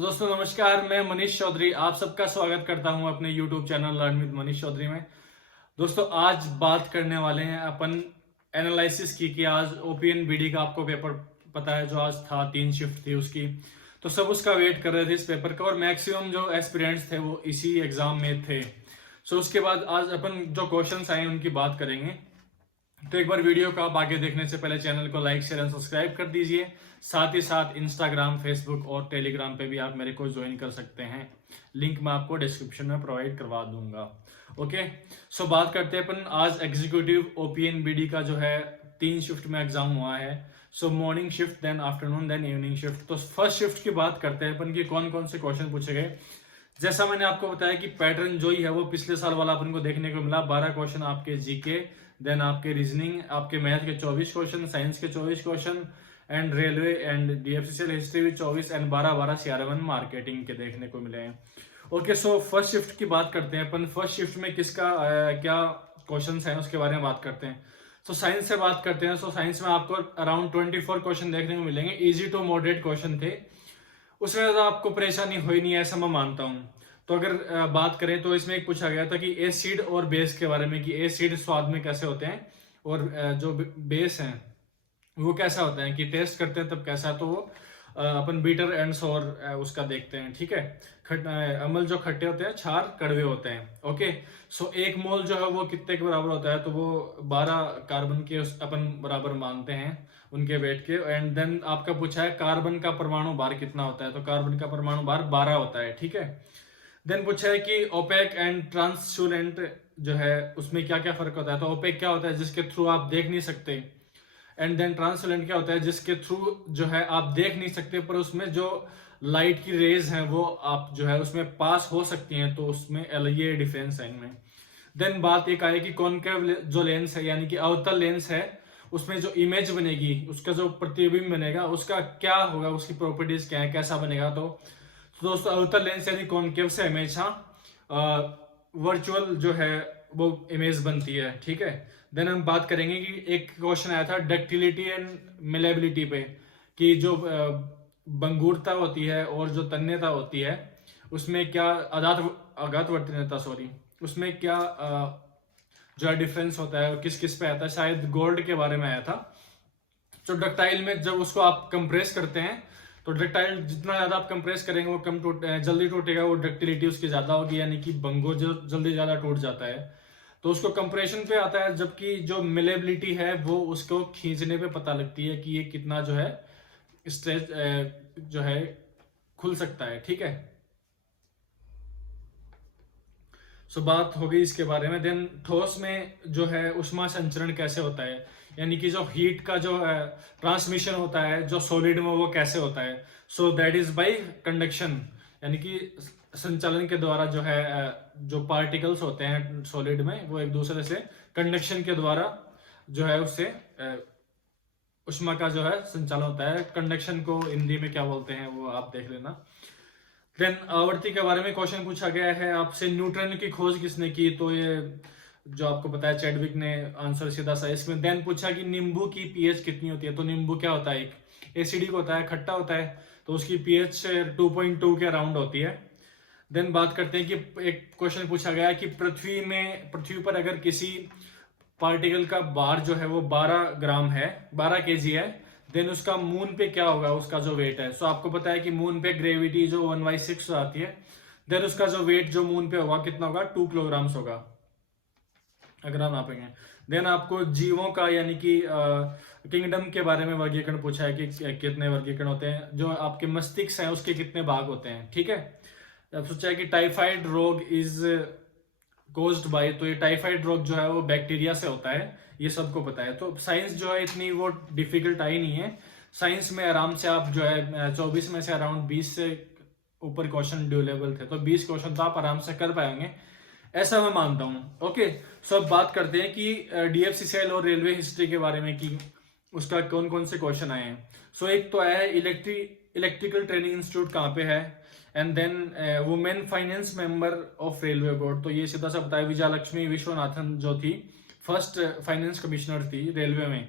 तो दोस्तों नमस्कार, मैं मनीष चौधरी आप सबका स्वागत करता हूं अपने YouTube channel learn with Manish Chaudhary में। दोस्तों आज बात करने वाले हैं अपन एनालिसिस की कि आज ओपीएन बीडी का आपको पेपर पता है जो आज था, 3 शिफ्ट थी उसकी, तो सब उसका वेट कर रहे थे इस पेपर का और मैक्सिमम जो एस्पिरेंट्स थे वो इसी एग्जाम में थे। सो उसके बाद आज अपन जो क्वेश्चंस आए उनकी बात करेंगे। तो एक बार वीडियो को आप आगे देखने से पहले चैनल को लाइक शेयर एंड सब्सक्राइब कर दीजिए। साथ ही साथ इंस्टाग्राम, फेसबुक और टेलीग्राम पे भी आप मेरे को ज्वाइन कर सकते हैं। लिंक मैं आपको डिस्क्रिप्शन में प्रोवाइड करवा दूंगा। ओके, सो बात करते हैं अपन आज एग्जीक्यूटिव ओपीएन बीडी का जो है 3 शिफ्ट में एग्जाम हुआ है। So morning shift, then afternoon, then evening shift. तो फर्स्ट शिफ्ट की बात करते हैं अपन की कौन कौन से क्वेश्चन पूछे गए। जैसा मैंने आपको बताया कि पैटर्न जो ही है वो पिछले साल वाला अपन को देखने को मिला। 12 क्वेश्चन आपके जीके, देन आपके रीजनिंग, आपके मैथ के 24 क्वेश्चन, साइंस के 24 question and railway and DFCCL history भी 24 एंड 12 सीआरएम मार्केटिंग के देखने को मिले हैं। ओके, सो फर्स्ट शिफ्ट की बात करते हैं अपन। फर्स्ट शिफ्ट में किसका क्या क्वेश्चन है उसके बारे में बात करते हैं। तो साइंस से बात करते हैं। सो साइंस में आपको अराउंड 24 क्वेश्चन देखने को मिलेंगे। इजी टू मॉडरेट क्वेश्चन थे, उसमें ज्यादा आपको परेशानी हुई नहीं है, ऐसा मैं मानता हूँ। तो अगर बात करें तो इसमें एक पूछा गया था कि एसिड और बेस के बारे में, कि एसिड स्वाद में कैसे होते हैं और जो बेस हैं वो कैसा होता है, कि टेस्ट करते हैं तब कैसा। तो वो अपन बीटर एंड सोर उसका देखते हैं। ठीक है, अम्ल जो खट्टे होते हैं, क्षार कड़वे होते हैं। ओके, सो एक मोल जो है वो कितने के बराबर होता है, तो वो 12 कार्बन के अपन बराबर मानते हैं उनके वेट के। एंड देन आपका पूछा है कार्बन का परमाणु भार कितना होता है, तो कार्बन का परमाणु भार 12 होता है। ठीक है, देन पूछा है कि ओपेक एंड ट्रांसल्यूसेंट जो है उसमें क्या क्या फर्क होता है। तो ओपेक क्या होता है, जिसके थ्रू आप देख नहीं सकते, एंड देन ट्रांसपेरेंट क्या होता है, जिसके थ्रू जो है आप देख नहीं सकते पर उसमें जो लाइट की रेज हैं वो आप जो है उसमें पास हो सकती हैं। तो उसमें ये डिफरेंस है इनमें। देन बात एक आई कि कॉनकेव जो लेंस है यानी कि अवतल लेंस है, उसमें जो इमेज बनेगी, उसका जो प्रतिबिंब बनेगा उसका क्या होगा, उसकी प्रॉपर्टीज क्या है, कैसा बनेगा। तो दोस्तों अवतल लेंस यानी कॉनकेव से हमेशा वर्चुअल जो है वो इमेज बनती है। ठीक है, देन हम बात करेंगे कि एक क्वेश्चन आया था डक्टिलिटी एंड मिलेबिलिटी पे, कि जो भंगुरता होती है और जो तन्यता होती है उसमें क्या आघात वर्तनीयता सॉरी, उसमें क्या जो है डिफरेंस होता है, किस किस पे आता है। शायद गोल्ड के बारे में आया था। जो डक्टाइल में जब उसको आप कंप्रेस करते हैं तो डक्टाइल जितना ज्यादा आप कंप्रेस करेंगे वो कम जल्दी टूटेगा, वो डक्टिलिटी उसकी ज्यादा होगी, यानी कि भंगुर जो जल्दी ज्यादा टूट जाता है तो उसको कंप्रेशन पे आता है। जबकि जो मिलेबिलिटी है वो उसको खींचने पे पता लगती है कि ये कितना जो है स्ट्रेच जो है खुल सकता है। ठीक है, सो बात हो गई इसके बारे में। देन ठोस में जो है उष्मा संचरण कैसे होता है, यानी कि जो हीट का जो ट्रांसमिशन होता है जो सॉलिड में वो कैसे होता है। So that is by conduction, यानी कि संचालन के द्वारा जो है जो पार्टिकल्स होते हैं सॉलिड में वो एक दूसरे से कंडक्शन के द्वारा जो है उससे उष्मा का जो है संचालन होता है। कंडक्शन को हिंदी में क्या बोलते हैं वो आप देख लेना। देन आवर्ती के बारे में क्वेश्चन पूछा गया है आपसे, न्यूट्रॉन की खोज किसने की, तो ये जो आपको पता है चैडविक ने आंसर सीधा सा इसमें। देन पूछा कि नींबू की पीएच कितनी होती है, तो नींबू क्या होता है, एक एसिडिक होता है, खट्टा होता है, तो उसकी पीएच 2.2 के अराउंड होती है। देन बात करते हैं कि एक क्वेश्चन पूछा गया कि पृथ्वी पर अगर किसी पार्टिकल का भार जो है वो 12 ग्राम है, 12 केजी है, देन उसका मून पे क्या होगा, उसका जो वेट है। सो आपको पता है कि मून पे ग्रेविटी जो 1/6 आती है, देन उसका जो वेट जो मून पे होगा कितना होगा, 2 किलोग्राम्स होगा अगर आप नापेंगे। देन आपको जीवों का यानी कि किंगडम के बारे में वर्गीकरण पूछा है कि कितने वर्गीकरण होते हैं। जो आपके मस्तिष्क है उसके कितने भाग होते हैं। ठीक है, अब सोचा है कि टाइफाइड रोग इज कोज्ड बाय, तो ये टाइफाइड रोग जो है वो बैक्टीरिया से होता है, ये सबको पता है। तो साइंस जो है इतनी वो डिफिकल्ट आई नहीं है। साइंस में आराम से आप जो है 24 में से अराउंड 20 से ऊपर क्वेश्चन ड्यूरेबल थे, तो 20 क्वेश्चन तो आप आराम से कर पाएंगे, ऐसा मैं मानता हूँ। ओके, सो अब बात करते हैं कि डीएफसीसीएल और रेलवे हिस्ट्री के बारे में कि उसका कौन कौन से क्वेश्चन आए हैं। सो एक तो आया है इलेक्ट्रिकल ट्रेनिंग इंस्टीट्यूट कहाँ पे है, and then women finance member of railway board, तो ये सीधा सा बताया विजय लक्ष्मी विश्वनाथन जो थी फर्स्ट फाइनेंस कमिश्नर थी रेलवे में।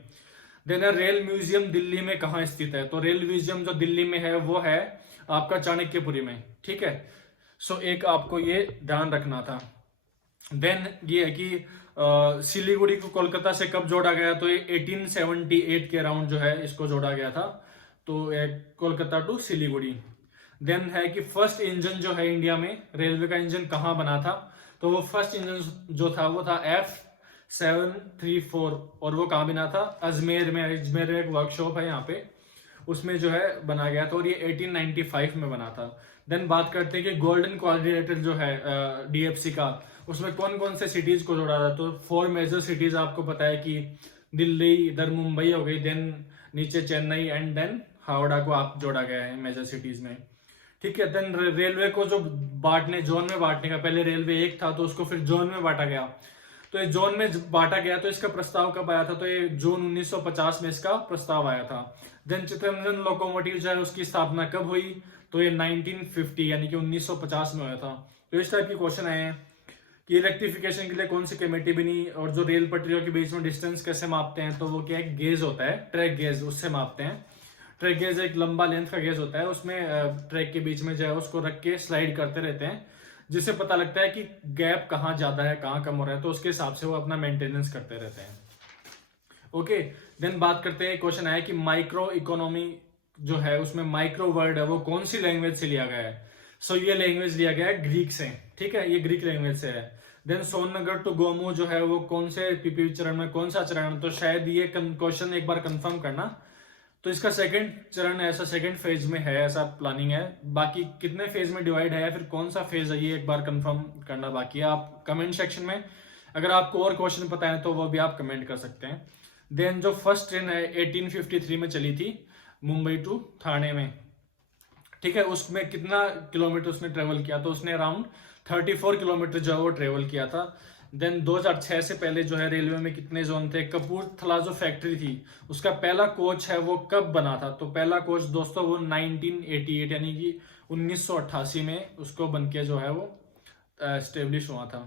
देन रेल म्यूजियम दिल्ली में कहाँ स्थित है, तो रेल म्यूजियम जो दिल्ली में है वो है आपका चाणक्यपुरी में, ठीक है। सो एक आपको ये ध्यान रखना था। देन ये है कि सिलीगुड़ी को कोलकाता से कब जोड़ा गया, तो ये 1878 के अराउंड जो है इसको जोड़ा गया था, तो कोलकाता टू सिलीगुड़ी। देन है कि फर्स्ट इंजन जो है इंडिया में रेलवे का इंजन कहाँ बना था, तो वो फर्स्ट इंजन जो था वो था F734, और वो कहाँ बना था, अजमेर में। अजमेर में एक वर्कशॉप है यहाँ पे, उसमें जो है बना गया था, और ये 1895 में बना था। देन बात करते हैं कि गोल्डन क्वाड्रिलेटरल जो है डीएफसी का, उसमें कौन कौन से सिटीज को जोड़ा था, तो 4 मेजर सिटीज आपको पता है कि दिल्ली, इधर मुंबई हो गई, देन नीचे चेन्नई, एंड देन हावड़ा को आप जोड़ा गया है मेजर सिटीज में, ठीक है। देन रेलवे को जो जोन में बांटने का, पहले रेलवे एक था तो उसको फिर जोन में बांटा गया, तो ये जोन में बांटा गया, तो इसका प्रस्ताव कब आया था, तो ये जून 1950 में इसका प्रस्ताव आया था। देन चित्तरंजन लोकोमोटिव जो है उसकी स्थापना कब हुई, तो ये 1950 यानी कि 1950 में हुआ था। तो इस टाइप के क्वेश्चन आए हैं कि इलेक्ट्रिफिकेशन के लिए कौन सी कमेटी बनी, और जो रेल पटरियों के बीच में डिस्टेंस कैसे मापते हैं, तो वो क्या है, गेज होता है, ट्रैक गेज, उससे मापते हैं। ट्रैक गेज एक लंबा लेंथ का गेज होता है, उसमें ट्रैक के बीच में जो है उसको रख के स्लाइड करते रहते हैं, जिससे पता लगता है कि गैप कहाँ ज्यादा है, कहाँ कम हो रहा है, तो उसके हिसाब से वो अपना मेंटेनेंस करते रहते हैं। ओके, देन बात करते हैं, क्वेश्चन आया कि माइक्रो इकोनॉमी जो है उसमें माइक्रो वर्ड है वो कौन सी लैंग्वेज से लिया गया है, सो ये लैंग्वेज लिया गया है ग्रीक से, ठीक है, ये ग्रीक लैंग्वेज से है। देन सोननगर टू गोमू जो है वो कौन से पीपी चरण में, कौन सा चरण, तो शायद ये क्वेश्चन एक बार कंफर्म करना, तो इसका सेकंड चरण है, ऐसा सेकंड फेज में है, ऐसा प्लानिंग है। बाकी कितने फेज में डिवाइड है, फिर कौन सा फेज है, ये एक बार कंफर्म करना बाकी है। आप कमेंट सेक्शन में अगर आपको और क्वेश्चन पता है तो वो भी आप कमेंट कर सकते हैं। देन जो फर्स्ट ट्रेन है 1853 में चली थी मुंबई टू थाने में, ठीक है, उसमें कितना किलोमीटर उसने ट्रेवल किया, तो उसने अराउंड 34 किलोमीटर जो है वो ट्रेवल किया था। देन 2006 से पहले जो है रेलवे में कितने जोन थे, कपूरथला जो फैक्ट्री थी उसका पहला कोच है वो कब बना था, तो पहला कोच दोस्तों वो 1988 यानी कि 1988 में उसको बन के जो है वो स्टेब्लिश हुआ था,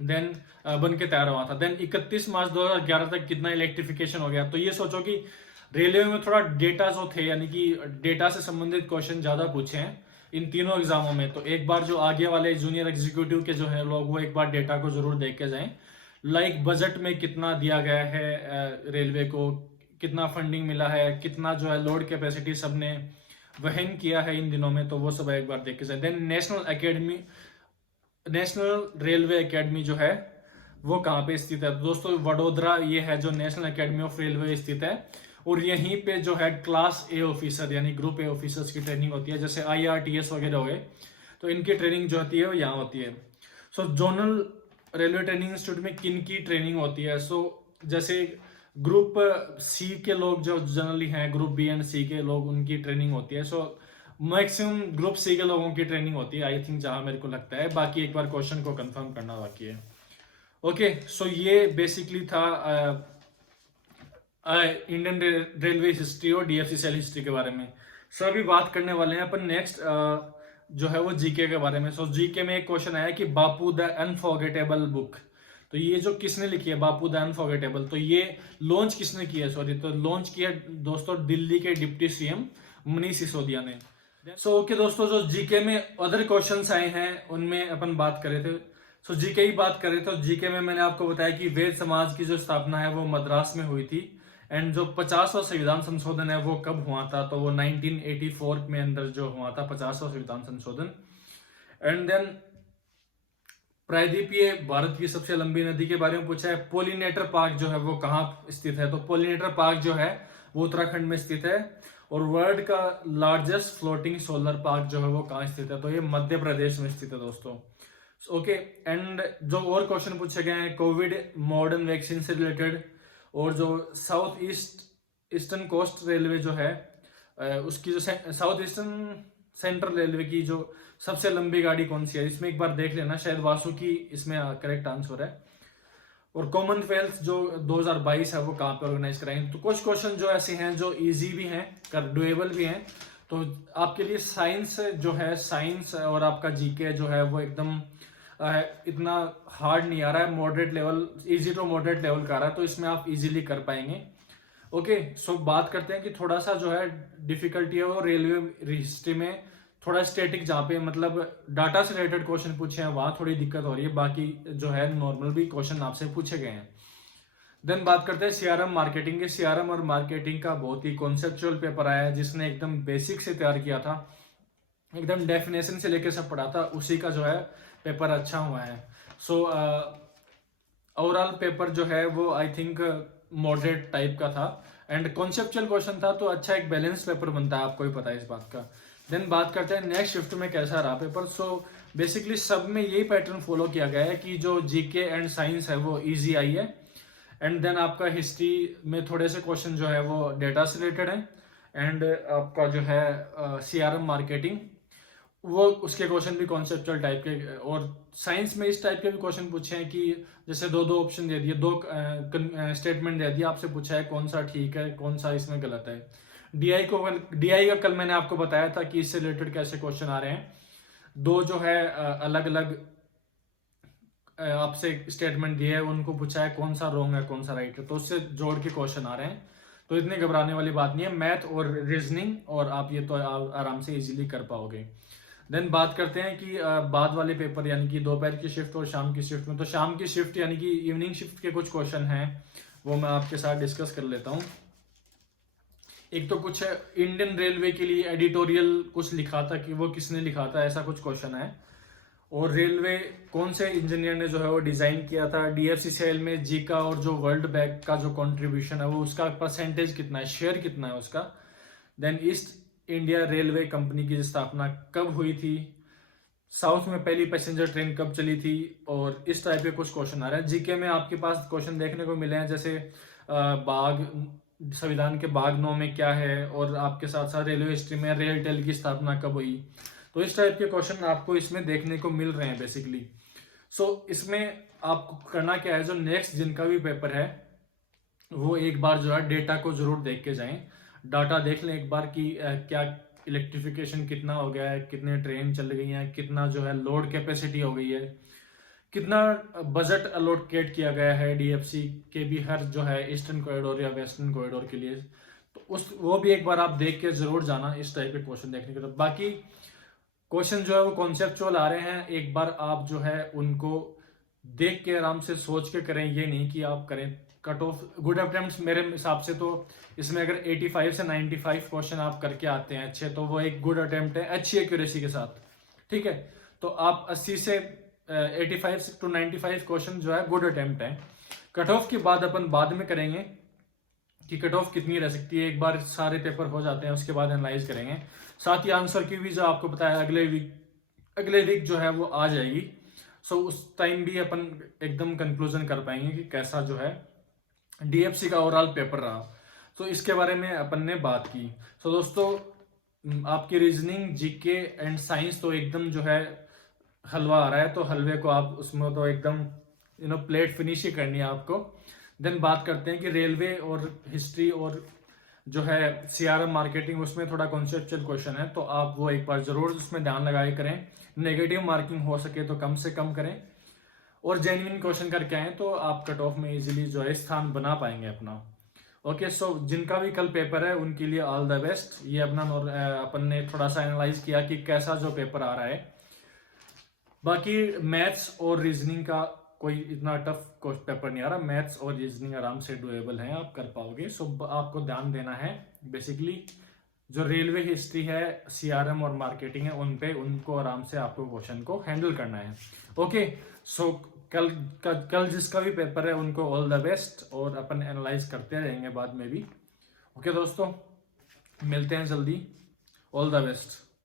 देन बन के तैयार हुआ था। देन 31 मार्च 2011 तक कितना इलेक्ट्रिफिकेशन हो गया, तो ये सोचो कि रेलवे में थोड़ा डेटा जो थे, यानी कि डेटा से संबंधित क्वेश्चन ज्यादा पूछे हैं इन तीनों एग्जामों में, तो एक बार जो आगे वाले जूनियर एग्जीक्यूटिव के जो है लोग वो एक बार डेटा को जरूर देख के जाएं। लाइक बजट में कितना दिया गया है रेलवे को, कितना फंडिंग मिला है, कितना जो है लोड कैपेसिटी सबने वहन किया है इन दिनों में, तो वो सब एक बार देख के जाए। देन नेशनल रेलवे एकेडमी जो है वो कहाँ पे स्थित है, तो दोस्तों वडोदरा ये है जो नेशनल एकेडमी ऑफ रेलवे स्थित है, और यहीं पे जो है क्लास ए ऑफिसर यानी ग्रुप ए ऑफिसर्स की ट्रेनिंग होती है, जैसे IRTS वगैरह हो गए, तो इनकी ट्रेनिंग जो होती है वो यहाँ होती है। सो जोनल रेलवे ट्रेनिंग इंस्टीट्यूट में किन की ट्रेनिंग होती है, सो जैसे ग्रुप सी के लोग जो जनरली हैं, ग्रुप बी एंड सी के लोग, उनकी ट्रेनिंग होती है। सो मैक्सिमम ग्रुप सी के लोगों की ट्रेनिंग होती है, आई थिंक, जहां मेरे को लगता है, बाकी एक बार क्वेश्चन को कंफर्म करना बाकी है। ओके, सो ये बेसिकली था इंडियन रेलवे हिस्ट्री और DFC सेल हिस्ट्री के बारे में। सो अभी बात करने वाले हैं अपन नेक्स्ट जो है वो जीके के बारे में। सो जीके में एक क्वेश्चन आया कि बापू द अनफॉरगेटेबल बुक, तो ये जो किसने लिखी है बापू द अनफॉरगेटेबल, तो ये लॉन्च किसने किया है, सॉरी, तो लॉन्च किया दोस्तों दिल्ली के डिप्टी CM मनीष सिसोदिया ने। सो ओके दोस्तों, जो जीके में अदर क्वेश्चंस आए हैं उनमें अपन बात कर रहे थे। सो जीके ही बात करें तो जीके में मैंने आपको बताया कि वैद्य समाज की जो स्थापना है वो मद्रास में हुई थी, एंड जो 50वां संविधान संशोधन है वो कब हुआ था, तो वो 1984 में अंदर जो हुआ था 50वां संविधान संशोधन। एंड देन प्रायद्वीपीय भारत की सबसे लंबी नदी के बारे में पूछा है। पोलिनेटर पार्क जो है वो कहाँ स्थित है, तो पोलिनेटर पार्क जो है वो उत्तराखंड में स्थित है। और वर्ल्ड का लार्जेस्ट फ्लोटिंग सोलर पार्क जो है वो कहाँ स्थित है, तो ये मध्य प्रदेश में स्थित है दोस्तों। ओके, एंड जो और क्वेश्चन पूछे गए हैं कोविड मॉडर्न वैक्सीन से रिलेटेड, और जो साउथ ईस्टर्न कोस्ट रेलवे जो है उसकी जो साउथ ईस्टर्न सेंट्रल रेलवे की जो सबसे लंबी गाड़ी कौन सी है, इसमें एक बार देख लेना, शायद वासुकी इसमें करेक्ट आंसर है। और कॉमनवेल्थ जो 2022 है वो कहाँ पे ऑर्गेनाइज कराएंगे, तो कुछ क्वेश्चन जो ऐसे हैं जो इजी भी हैं, डुएबल भी हैं, तो आपके लिए साइंस जो है, साइंस और आपका जीके जो है वो एकदम इतना हार्ड नहीं आ रहा है, moderate level, easy to moderate level का आ रहा है, तो इसमें आप इजीली कर पाएंगे। ओके, सो बात करते हैं कि थोड़ा सा जो है डिफिकल्टी है वो रेलवे हिस्ट्री में थोड़ा स्टैटिक, जहाँ पे मतलब डाटा से रिलेटेड क्वेश्चन पूछे हैं वहां थोड़ी दिक्कत हो रही है, बाकी जो है नॉर्मल भी क्वेश्चन आपसे पूछे गए हैं। देन बात करते हैं सीआरएम मार्केटिंग के। सीआरएम और मार्केटिंग का बहुत ही कॉन्सेप्चुअल पेपर आया है, जिसने एकदम बेसिक से तैयार किया था, एकदम डेफिनेशन से लेके सब पढ़ा था, उसी का जो है पेपर अच्छा हुआ है। सो ओवरऑल पेपर जो है वो आई थिंक मॉडरेट टाइप का था एंड कॉन्सेप्चुअल क्वेश्चन था, तो अच्छा एक बैलेंस पेपर बनता है, आपको ही पता है इस बात का। देन बात करते हैं नेक्स्ट शिफ्ट में कैसा रहा पेपर। सो बेसिकली सब में यही पैटर्न फॉलो किया गया है कि जो जीके एंड साइंस है वो इजी आई है, एंड देन आपका हिस्ट्री में थोड़े से क्वेश्चन जो है वो डेटा से रिलेटेड है, एंड आपका जो है सीआरएम मार्केटिंग वो उसके क्वेश्चन भी कॉन्सेप्चुअल टाइप के, और साइंस में इस टाइप के भी क्वेश्चन पूछे हैं कि जैसे दो दो ऑप्शन दे दिए, दो स्टेटमेंट दे दिया, आपसे पूछा है कौन सा ठीक है कौन सा इसमें गलत है। डीआई का कल मैंने आपको बताया था कि इससे रिलेटेड कैसे क्वेश्चन आ रहे हैं। दो जो है अलग अलग आपसे स्टेटमेंट दिए है, उनको पूछा है कौन सा रॉन्ग है कौन सा राइट है, तो उससे जोड़ के क्वेश्चन आ रहे हैं, तो इतने घबराने वाली बात नहीं है। मैथ और रीजनिंग और आप ये तो आराम से इजीली कर पाओगे। देन बात करते हैं कि बाद वाले पेपर यानी कि दोपहर की शिफ्ट और शाम की शिफ्ट में। तो शाम की शिफ्ट यानी कि इवनिंग शिफ्ट के कुछ क्वेश्चन हैं, वो मैं आपके साथ डिस्कस कर लेता हूँ। एक तो कुछ इंडियन रेलवे के लिए एडिटोरियल कुछ लिखा था, कि वो किसने लिखा था ऐसा कुछ क्वेश्चन है, और रेलवे कौन से इंजीनियर ने जो है वो डिजाइन किया था, डीएफसीसीएल में जी का और जो वर्ल्ड बैंक का जो कंट्रीब्यूशन है वो उसका परसेंटेज कितना है, शेयर कितना है उसका। Then East India railway company की स्थापना कब हुई थी, साउथ में पहली पैसेंजर ट्रेन कब चली थी, और इस टाइप के कुछ क्वेश्चन आ रहे हैं। जीके में आपके पास क्वेश्चन देखने को मिले हैं, जैसे बाग संविधान के भाग 9 में क्या है, और आपके साथ साथ रेलवे हिस्ट्री में रेल टेल की स्थापना कब हुई, तो इस टाइप के क्वेश्चन आपको इसमें देखने को मिल रहे हैं बेसिकली। सो इसमें आपको करना क्या है, जो नेक्स्ट जिनका भी पेपर है वो एक बार जो है डेटा को जरूर देख के जाएं, डाटा देख लें एक बार कि क्या इलेक्ट्रिफिकेशन कितना हो गया है, कितने ट्रेन चल गई हैं, कितना जो है लोड कैपेसिटी हो गई है, कितना बजट अलोकेट किया गया है डीएफसी के भी हर जो है ईस्टर्न कॉरिडोर या वेस्टर्न कॉरिडोर के लिए, तो उस वो भी एक बार आप देख के जरूर जाना इस टाइप के क्वेश्चन देखने के। तो बाकी क्वेश्चन जो है वो कॉन्सेप्चुअल आ रहे हैं, एक बार आप जो है उनको देख के आराम से सोच के करें, ये नहीं कि आप करें कट ऑफ। गुड अटेम्प्ट्स मेरे हिसाब से तो इसमें अगर 85 से 95 क्वेश्चन आप करके आते हैं अच्छे, तो वो एक गुड अटेम्प्ट है अच्छी एक्यूरेसी के साथ, ठीक है। तो आप 80 से 85 टू 95 क्वेश्चन जो है गुड अटेम्प्ट है। कट ऑफ के बाद अपन बाद में करेंगे कि कट ऑफ कितनी रह सकती है, एक बार सारे पेपर हो जाते हैं उसके बाद एनालाइज करेंगे। साथ ही आंसर की भी जो आपको बताया अगले वीक जो है वो आ जाएगी। सो उस टाइम भी अपन एकदम कंक्लूजन कर पाएंगे कि कैसा जो है डीएफसी का ओवरऑल पेपर रहा। तो इसके बारे में अपन ने बात की। सो दोस्तों आपकी रीजनिंग जीके एंड साइंस तो एकदम जो है हलवा आ रहा है, तो हलवे को आप उसमें तो एकदम प्लेट फिनिश ही करनी है आपको। देन बात करते हैं कि रेलवे और हिस्ट्री और जो है सीआरएम मार्केटिंग, उसमें थोड़ा कॉन्सेप्चुअल क्वेश्चन है, तो आप वो एक बार जरूर उसमें ध्यान लगाए करें। नेगेटिव मार्किंग हो सके तो कम से कम करें, और जेन्युइन क्वेश्चन करके आए तो आप कट ऑफ में इजीली जो है स्थान बना पाएंगे अपना। ओके, सो जिनका भी कल पेपर है उनके लिए ऑल द बेस्ट। ये अपना अपन ने थोड़ा सा एनालाइज किया कि कैसा जो पेपर आ रहा है। बाकी मैथ्स और रीजनिंग का कोई इतना टफ पेपर नहीं आ रहा, मैथ्स और रीजनिंग आराम से डुएबल है, आप कर पाओगे। सो आपको ध्यान देना है बेसिकली जो रेलवे हिस्ट्री है, सीआरएम और मार्केटिंग है, उनको आराम से आपको क्वेश्चन को हैंडल करना है। ओके, सो कल जिसका भी पेपर है उनको ऑल द बेस्ट, और अपन एनालाइज करते रहेंगे बाद में भी। ओके दोस्तों, मिलते हैं जल्दी, ऑल द बेस्ट।